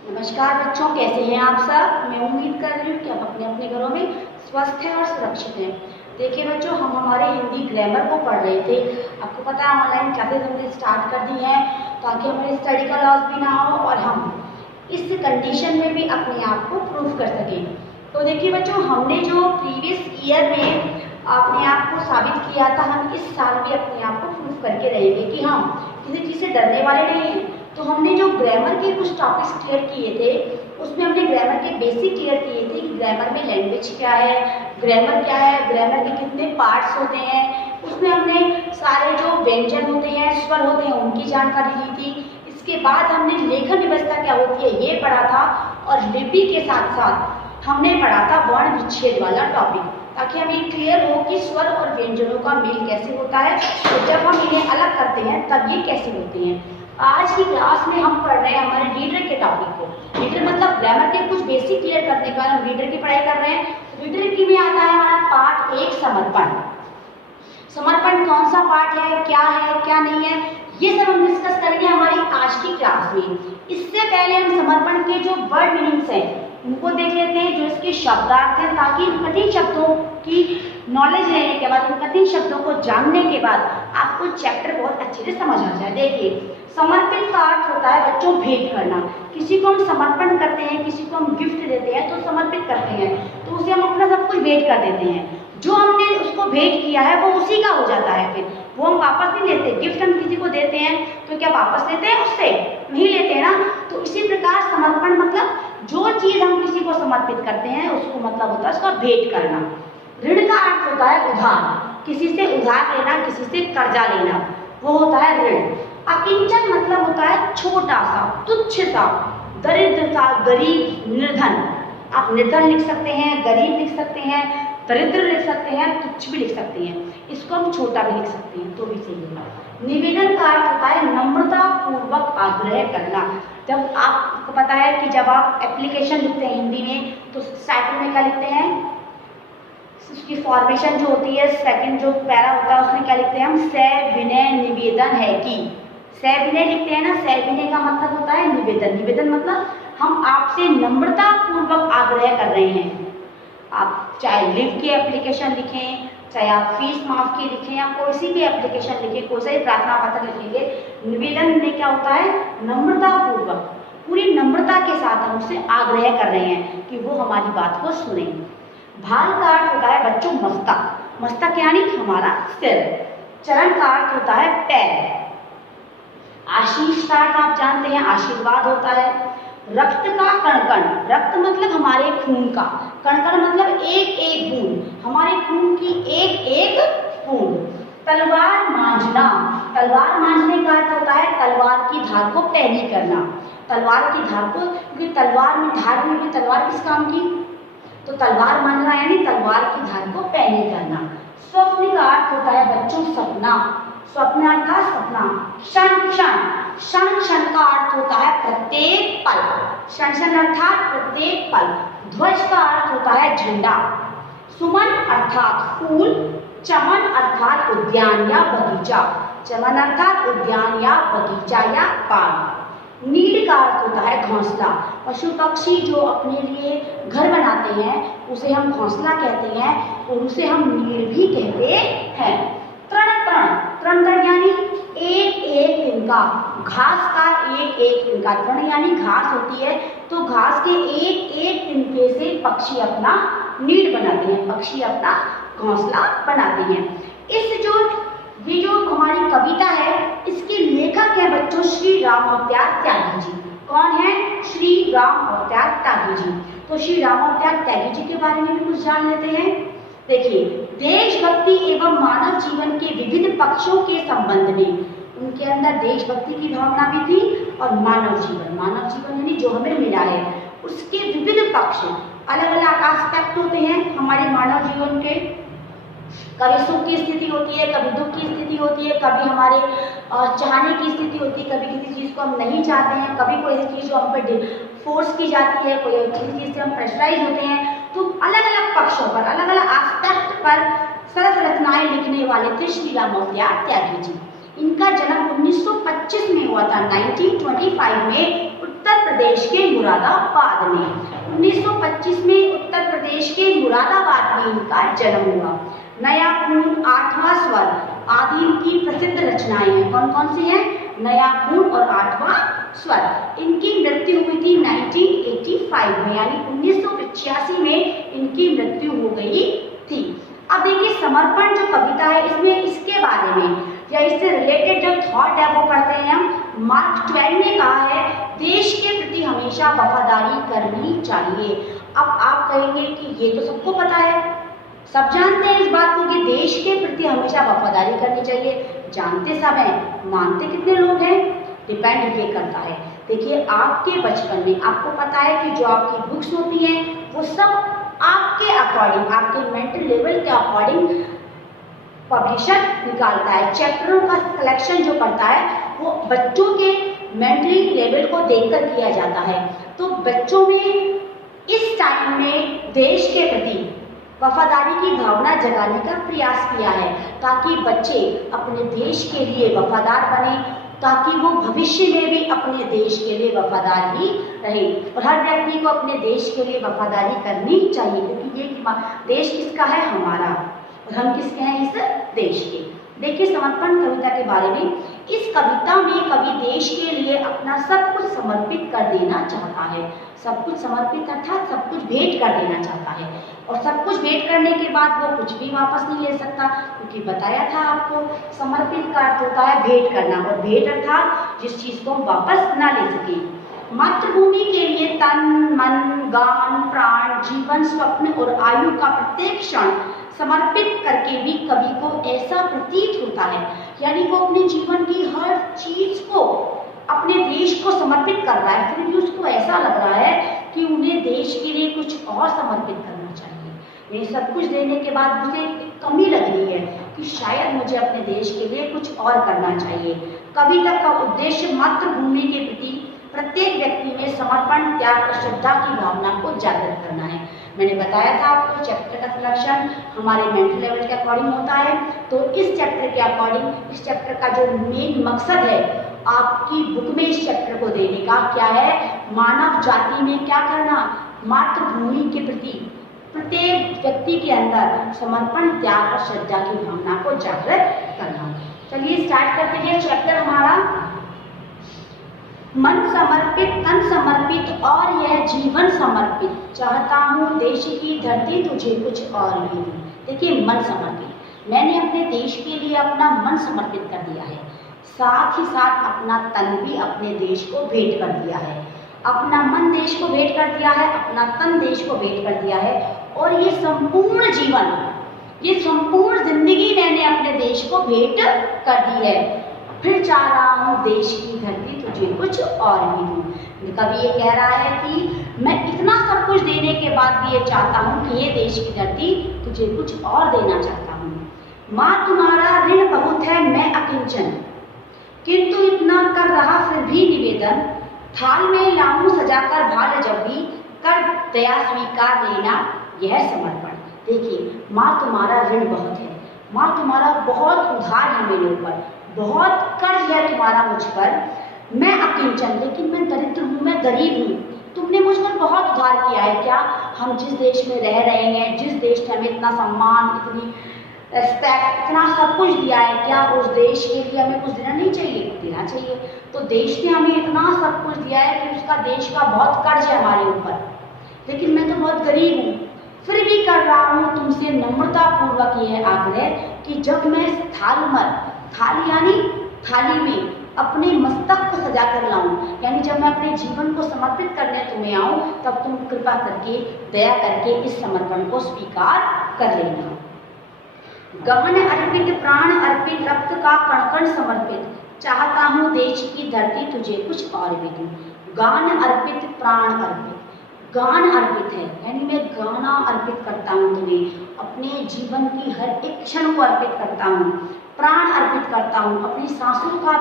नमस्कार बच्चों, कैसे हैं आप सब। मैं उम्मीद कर रही हूँ कि आप अपने अपने घरों में स्वस्थ हैं और सुरक्षित हैं। देखिए बच्चों, हम हमारे हिंदी ग्रामर को पढ़ रहे थे। आपको पता है ऑनलाइन क्लासेस हमने स्टार्ट कर दी हैं ताकि हमें स्टडी का लॉस भी ना हो और हम इस कंडीशन में भी अपने आप को प्रूव कर सकें। तो देखिए बच्चों, हमने जो प्रीवियस ईयर में अपने आप को साबित किया था, हम इस साल भी अपने आप को प्रूव करके रहेंगे कि हम किसी चीज़ से डरने वाले नहीं हैं। तो हमने जो ग्रामर के कुछ टॉपिक्स क्लियर किए थे, उसमें हमने ग्रामर के बेसिक क्लियर किए थे कि ग्रामर में लैंग्वेज क्या है, ग्रामर क्या है, ग्रामर के कितने पार्ट्स होते हैं। उसमें हमने सारे जो व्यंजन होते हैं, स्वर होते हैं, उनकी जानकारी ली थी। इसके बाद हमने लेखन व्यवस्था क्या होती है ये पढ़ा था, और लिपि के साथ साथ हमने पढ़ा था वर्ण विच्छेद वाला टॉपिक, ताकि हमें क्लियर हो कि स्वर और व्यंजनों का मेल कैसे होता है और जब हम इन्हें अलग करते हैं तब ये कैसे होते हैं। आज की क्लास में हम पढ़ रहे हैं हमारे रीडर के टॉपिक को। रीडर मतलब ग्रामर के कुछ बेसिक क्लियर करने के बाद हम रीडर की पढ़ाई कर रहे हैं। रीडर की में आता है हमारा पार्ट 1 समर्पण। समर्पण कौन सा पार्ट है, क्या नहीं है, ये सब हम डिस्कस करेंगे हमारी आज की क्लास में। इससे पहले हम समर्पण के जो वर्ड मीनिंग्स हैं उनको देख लेते हैं, जो इसके शब्दार्थ हैं, ताकि इन कठिन शब्दों की नॉलेज लेने के बाद, इन कठिन शब्दों को जानने के बाद आपको चैप्टर बहुत अच्छे से समझ आ जाए। देखिए, समर्पित का अर्थ होता है बच्चों भेंट करना। किसी को हम समर्पण करते हैं, किसी को हम गिफ्ट देते हैं तो समर्पित करते हैं, तो उसे हम अपना सब कुछ भेंट कर देते हैं। जो हमने उसको भेंट किया है वो उसी का हो जाता है, फिर वो हम वापस नहीं लेते। गिफ्ट हम किसी को देते हैं तो क्या वापस लेते हैं उससे? नहीं लेते हैं ना। तो इसी प्रकार समर्पण मतलब जो चीज हम किसी को समर्पित करते हैं उसको मतलब होता है उसका भेंट करना। ऋण का अर्थ होता है उधार, किसी से उधार लेना, किसी से कर्जा लेना, वो होता है ऋण। अकिंचन मतलब होता है छोटा सा, तुच्छ सा, दरिद्र सा, गरीब, निर्धन। आप निर्धन लिख सकते हैं, गरीब लिख सकते हैं, दरिद्र लिख सकते हैं, तुच्छ भी लिख सकते हैं। इसको हम छोटा भी लिख सकते हैं तो भी सही होगा। निवेदन का अर्थ होता है नम्रता पूर्वक आग्रह करना। जब आपको पता है कि जब आप एप्लीकेशन लिखते हैं हिंदी में तो स्टार्टिंग में क्या लिखते हैं, उसकी फॉर्मेशन जो होती है, सेकंड जो पैरा होता है उसमें क्या लिखते हैं हम, सविनय निवेदन है कि। सविनय लिखते हैं ना, सविनय का मतलब होता है निवेदन। निवेदन मतलब हम आपसे नम्रता पूर्वक आग्रह कर रहे हैं। आप चाहे लिव की एप्लीकेशन लिखें, चाहे आप फीस माफ की लिखें, या कोई सी भी एप्लीकेशन लिखें, कोई सा भी प्रार्थना पत्र लिखेंगे, निवेदन में क्या होता है, नम्रता पूर्वक, पूरी नम्रता के साथ हम उससे आग्रह कर रहे हैं कि वो हमारी बात को सुने। भाल का अर्थ होता है बच्चों मस्तक। मस्तक यानी हमारा सिर। चरण का अर्थ होता है पैर। आशीष का अर्थ आप जानते हैं, आशीर्वाद होता है। रक्त का कण-कण, रक्त मतलब हमारे खून का, कण-कण मतलब एक एक बूंद, हमारे खून की एक एक बूंद। तलवार मांझना, तलवार मांझने का अर्थ होता है तलवार की धार को पैनी करना। तलवार की धार को, क्योंकि तलवार में धार में भी तलवार किस काम की, तो तलवार मांझना यानी तलवार की धार को पैनी करना। स्वप्न का अर्थ होता है बच्चों सपना। स्वप्न अर्थात सपना। क्षण क्षण, क्षण क्षण का अर्थ होता है प्रत्येक पल। क्षण क्षण अर्थात प्रत्येक पल। ध्वज का अर्थ होता है झंडा। सुमन अर्थात फूल। चमन अर्थात उद्यान या बगीचा। चमन अर्थात उद्यान या बगीचा या बाग। नीड का अर्थ होता है घोंसला। पशु पक्षी जो अपने लिए घर बनाते हैं उसे हम घोंसला कहते हैं, और उसे हम नीड भी कहते हैं। तृण तृण, तृण तृण यानी एक एक तिनका, घास का एक एक तिनका। तृण यानी घास होती है, तो घास के एक एक तिनके से पक्षी अपना नीड बनाते हैं, पक्षी अपना घोंसला बनाते हैं। ये जो हमारी कविता है, इसके लेखक है बच्चों श्री राम अवतार त्यागी जी। कौन है? श्री राम अवतार त्यागी जी। तो श्री राम अवतार त्यागी जी के बारे में भी कुछ जान लेते हैं। देखिए, देशभक्ति एवं मानव जीवन के विविध पक्षों के संबंध में उनके अंदर देशभक्ति की भावना भी थी, और मानव जीवन यानी जो हमें मिला है उसके विविध पक्ष, अलग अलग एस्पेक्ट होते हैं हमारे मानव जीवन के। कभी सुख की स्थिति होती है, कभी दुख की स्थिति होती है, कभी हमारे चाहने की स्थिति होती है, कभी किसी चीज़ को हम नहीं चाहते हैं, कभी कोई चीज़ जो हम पे फोर्स की जाती है, कोई चीज़ से हम प्रेशराइज होते हैं। तो अलग अलग पक्षों पर, अलग अलग एस्पेक्ट पर सरस रचनाएं लिखने वाले थे श्री राम अवतार त्यागी जी। इनका जन्म 1925 में हुआ था, 1925 में उत्तर उत्तर प्रदेश के मुरादाबाद में। 1925 में उत्तर प्रदेश के मुरादाबाद में इनका जन्म हुआ। नया खून, आठवां स्वर आदि इनकी प्रसिद्ध रचनाएं हैं। कौन कौन सी हैं? नया खून और आठवां स्वर। इनकी मृत्यु हुई थी 1985 में, यानी 1985 में इनकी मृत्यु हो गई थी। अब देखिए समर्पण जो कविता है इसमें इसके बारे में या इससे रिलेटेड जो थॉट है वो पढ़ते हैं हम। मार्क ट्वेन ने कहा है देश के प्रति हमेशा वफादारी करनी चाहिए। अब आप कहेंगे कि ये तो सबको पता है, सब जानते हैं इस बात को कि देश के प्रति हमेशा वफादारी करनी चाहिए। जानते सब हैं, मानते कितने लोग हैं? डिपेंड ये करता है। देखिए आपके बचपन में आपको पता है कि जो आपकी बुक्स होती हैं वो सब आपके अकॉर्डिंग, आपके मेंटल लेवल के अकॉर्डिंग पब्लिशर निकालता है। चैप्टरों का कलेक्शन जो करता है वो बच्चों के मेंटली लेवल को देखकर किया जाता है। तो बच्चों में इस टाइम में देश के प्रति वफादारी की भावना जगाने का प्रयास किया है ताकि बच्चे अपने देश के लिए वफादार बने, ताकि वो भविष्य में भी अपने देश के लिए वफादार ही रहे। और हर व्यक्ति को अपने देश के लिए वफादारी करनी चाहिए, क्योंकि ये देश किसका है? हमारा, और हम किसके हैं? इस देश के। देखिए समर्पण कविता के बारे में, इस कविता में कवि देश के लिए अपना सब कुछ समर्पित कर देना चाहता है। सब कुछ समर्पित अर्थात सब कुछ भेंट कर देना चाहता है, और सब कुछ भेंट करने के बाद वो कुछ भी वापस नहीं ले सकता, क्योंकि बताया था आपको समर्पित का अर्थ होता है भेंट करना, और भेंट अर्थात जिस चीज को हम वापस ना ले सके। मातृभूमि के लिए तन, मन, गान, प्राण, जीवन, स्वप्न और आयु का प्रत्येक क्षण समर्पित करके भी कवि को ऐसा प्रतीत होता है, यानी वो अपने जीवन की हर चीज को अपने देश को समर्पित कर रहा है, फिर भी उसको ऐसा लग रहा है कि उन्हें देश के लिए कुछ और समर्पित करना चाहिए। ये सब कुछ देने के बाद मुझे एक कमी लग रही है कि शायद मुझे अपने देश के लिए कुछ और करना चाहिए। कविता का उद्देश्य मातृभूमि के प्रति प्रत्येक व्यक्ति में समर्पण, त्याग और श्रद्धा की भावना को जागृत करना है। मैंने बताया था आपको चैप्टर का सिलेक्शन हमारे मेंटल लेवल के अकॉर्डिंग होता है, तो इस चैप्टर के अकॉर्डिंग इस चैप्टर का जो मेन मकसद है आपकी बुक में इस चैप्टर को देने का क्या है? मानव जाति में क्या करना? मातृभूमि के प्रति प्रत्येक व्यक्ति के अंदर समर्पण, त्याग और श्रद्धा की भावना को जागृत करना। चलिए स्टार्ट करते हैं चैप्टर हमारा। मन समर्पित, तन समर्पित और यह जीवन समर्पित, चाहता हूँ देश की धरती तुझे कुछ और भी दूं। देखिए मन समर्पित, मैंने अपने देश के लिए अपना मन समर्पित कर दिया है, साथ ही साथ अपना तन भी अपने देश को भेंट कर दिया है। अपना मन देश को भेंट कर दिया है, अपना तन देश को भेंट कर दिया है, और ये संपूर्ण जीवन, ये संपूर्ण जिंदगी मैंने अपने देश को भेंट कर दी है। फिर चाह रहा हूँ देश की धरती तुझे कुछ और भी दूं। कवि ये कह रहा है कि मैं इतना सब कुछ देने के बाद भी ये चाहता हूँ कि ये देश की धरती तुझे कुछ और देना चाहता हूँ। माँ तुम्हारा ऋण बहुत है मैं अकिंचन, किंतु इतना कर रहा फिर भी निवेदन, थाल में लाऊं सजाकर भाल जब भी, कर दया स्वीकार लेना यह समर्पण। देखिए माँ तुम्हारा ऋण बहुत है, माँ तुम्हारा बहुत उधार है मेरे ऊपर, बहुत कर्ज है तुम्हारा मुझ पर। मैं अकिंचन, लेकिन मैं दरिद्र हूँ, मैं गरीब हूँ, तुमने मुझ पर बहुत उधार किया है। क्या हम जिस देश में रह रहे हैं, जिस देश ने हमें इतना सम्मान, इतनी रेस्पेक्ट, इतना सब कुछ दिया है, क्या उस देश के लिए हमें कुछ देना नहीं चाहिए? देना चाहिए। तो देश ने हमें इतना सब कुछ दिया है कि उसका देश का बहुत कर्ज है हमारे ऊपर, लेकिन मैं तो बहुत गरीब हूँ। फिर भी कर रहा हूँ तुमसे नम्रता पूर्वक यह आग्रह कि जब मैं थाली यानी थाली में अपने मस्तक को सजा कर लाऊं, यानी जब मैं अपने जीवन को समर्पित करने तुम्हें आऊं, तब तुम कृपा करके, दया करके इस समर्पण को स्वीकार कर लेना। गहन अर्पित, प्राण अर्पित, रक्त का कण कण समर्पित, चाहता हूँ देश की धरती तुझे कुछ और भी दूं। गान अर्पित, प्राण अर्पित, गान अर्पित है यानी मैं गाना अर्पित करता हूँ तुम्हें, अपने जीवन की हर एक क्षण को अर्पित करता हूँ। प्राण अर्पित करता हूँ, अपनी सांसों का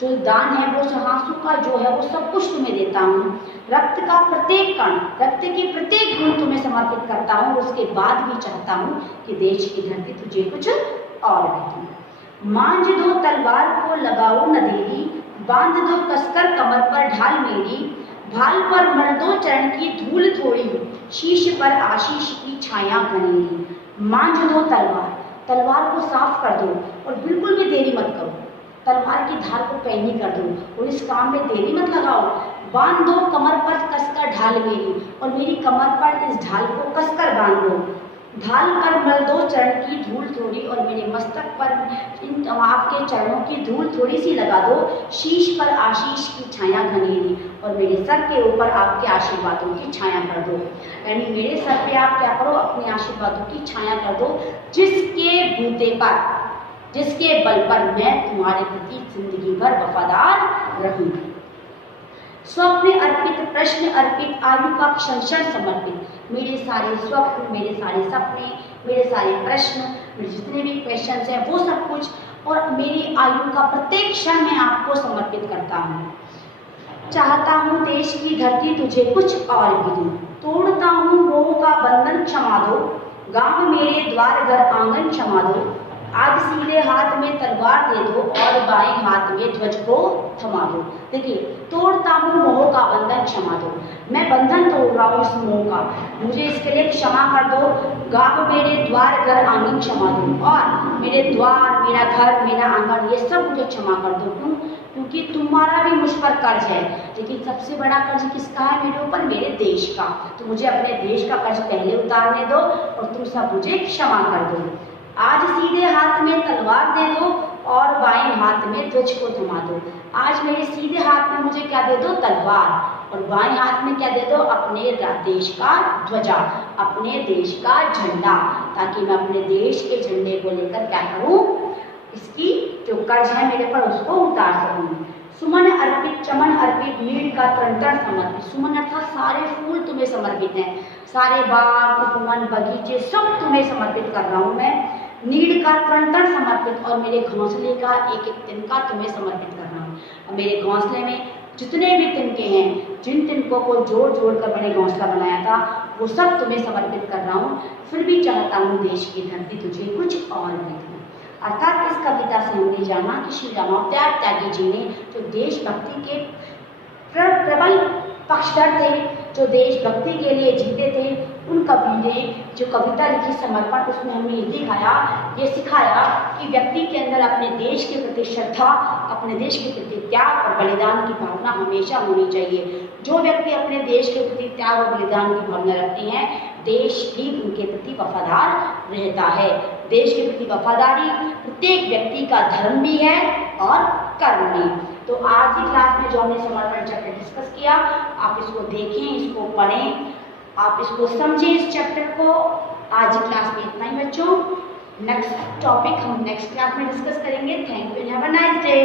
जो दान है, वो सांसों का जो है वो सब कुछ तुम्हें देता हूँ। रक्त का प्रत्येक कण, रक्त की प्रत्येक गुण तुम्हें समर्पित करता हूँ। उसके बाद भी चाहता हूँ कि देश की धरती तुझे कुछ और भी दूं। मांझ दो तलवार को लगाओ नदेली, बांध दो कसकर कमर पर ढाल मेरी, भाल पर मल दो चरण की धूल थोड़ी, शीश पर आशीष की छाया घनेरी। मांझ दो तलवार, तलवार को साफ कर दो और बिल्कुल भी देरी मत करो। तलवार की धार को पैनी कर दो और इस काम में देरी मत लगाओ। बांध दो कमर पर कसकर ढाल मेरी, और मेरी कमर पर इस ढाल को कसकर बांध दो। ढाल कर मल दो चरण की धूल थोड़ी, और मेरे मस्तक पर इन आपके चरणों की धूल थोड़ी सी लगा दो। शीश पर आशीष की छाया घनेरी, और मेरे सर के ऊपर आपके आशीर्वादों की छाया कर दो। यानी मेरे सर पे आप क्या करो, अपने आशीर्वादों की छाया कर दो, जिसके बूते पर, जिसके बल पर मैं तुम्हारे प्रति जिंदगी भर वफादार रहूं। स्वप्न अर्पित, प्रश्न अर्पित, आयु का क्षण क्षण समर्पित। मेरे सारे स्वप्न, मेरे सारे सपने, मेरे सारे प्रश्न, मेरे जितने भी क्वेश्चंस हैं वो सब कुछ, और मेरी आयु का प्रत्येक क्षण मैं आपको समर्पित करता हूँ। चाहता हूँ देश की धरती तुझे कुछ और भी दूं, तोड़ता हूँ मोह का बंधन क्षमा दो, गांव मेरे द्वार घर आंगन क्षमा दो। आज सीधे हाथ में तलवार दे दो और बाएं हाथ में ध्वज को थमा दो। देखिए, तोड़ता हूँ मोह का बंधन क्षमा दो, मैं बंधन तोड़ रहा हूँ इस मोह का, मुझे इसके लिए क्षमा कर दो। गांव मेरे द्वार घर आंगन क्षमा दो, और मेरे द्वार, मेरा घर, मेरा आंगन, ये सब मुझे क्षमा कर दो। क्यों? क्योंकि तुम्हारा भी मुझ पर कर्ज है, लेकिन सबसे बड़ा कर्ज किसका है मेरे ऊपर? मेरे देश का। तो मुझे अपने देश का कर्ज पहले उतारने दो, और तुम सब मुझे क्षमा कर दो। आज सीधे हाथ में तलवार दे दो और बाएं हाथ में ध्वज को थमा दो। आज मेरे सीधे हाथ में मुझे क्या दे दो? तलवार, और बाएं हाथ में क्या दे दो? अपने देश का ध्वजा, अपने देश का झंडा, ताकि मैं अपने देश के झंडे को लेकर क्या करूं? इसकी जो कर्ज है मेरे पर उसको उतार सकूं। सुमन अर्पित, चमन अर्पित, नीड़ का तन तन समर्पित। सुमन अर्थात सारे फूल तुम्हें समर्पित हैं, सारे बाग, उपवन, बगीचे सब तुम्हें समर्पित कर रहा हूं मैं। नीड़ का तन तन समर्पित, और मेरे घोंसले का एक एक तिनका तुम्हें समर्पित कर रहा हूँ। और मेरे घोंसले में जितने भी तिनके हैं, जिन तिनकों को जोड़ जोड़ कर मैंने घोंसला बनाया था, वो सब तुम्हें समर्पित कर रहा हूँ। फिर भी चाहता हूँ देश की धरती तुझे कुछ और भी दूं। अर्थात इस कविता से हमने जाना कि श्री रामावतार त्यागी जी ने जो देशभक्ति के प्रबल पक्षधर थे, जो देशभक्ति के लिए जीते थे, उन कवि ने जो कविता लिखी समर्पण, उसमें हमें ये दिखाया, ये सिखाया कि व्यक्ति के अंदर अपने देश के प्रति श्रद्धा, अपने देश के प्रति त्याग और बलिदान की भावना हमेशा होनी चाहिए। जो व्यक्ति अपने देश के प्रति त्याग और बलिदान की भावना रखते हैं, देश भी उनके प्रति वफादार रहता है। देश के प्रति वफादारी प्रत्येक व्यक्ति का धर्म भी है और कर्म भी। तो आज की क्लास में जो हमने समर्पण चैप्टर डिस्कस किया, आप इसको देखें, इसको पढ़ें, आप इसको समझें इस चैप्टर को। आज की क्लास में इतना ही बच्चों। नेक्स्ट टॉपिक हम नेक्स्ट क्लास में डिस्कस करेंगे। Thank you, have a nice day.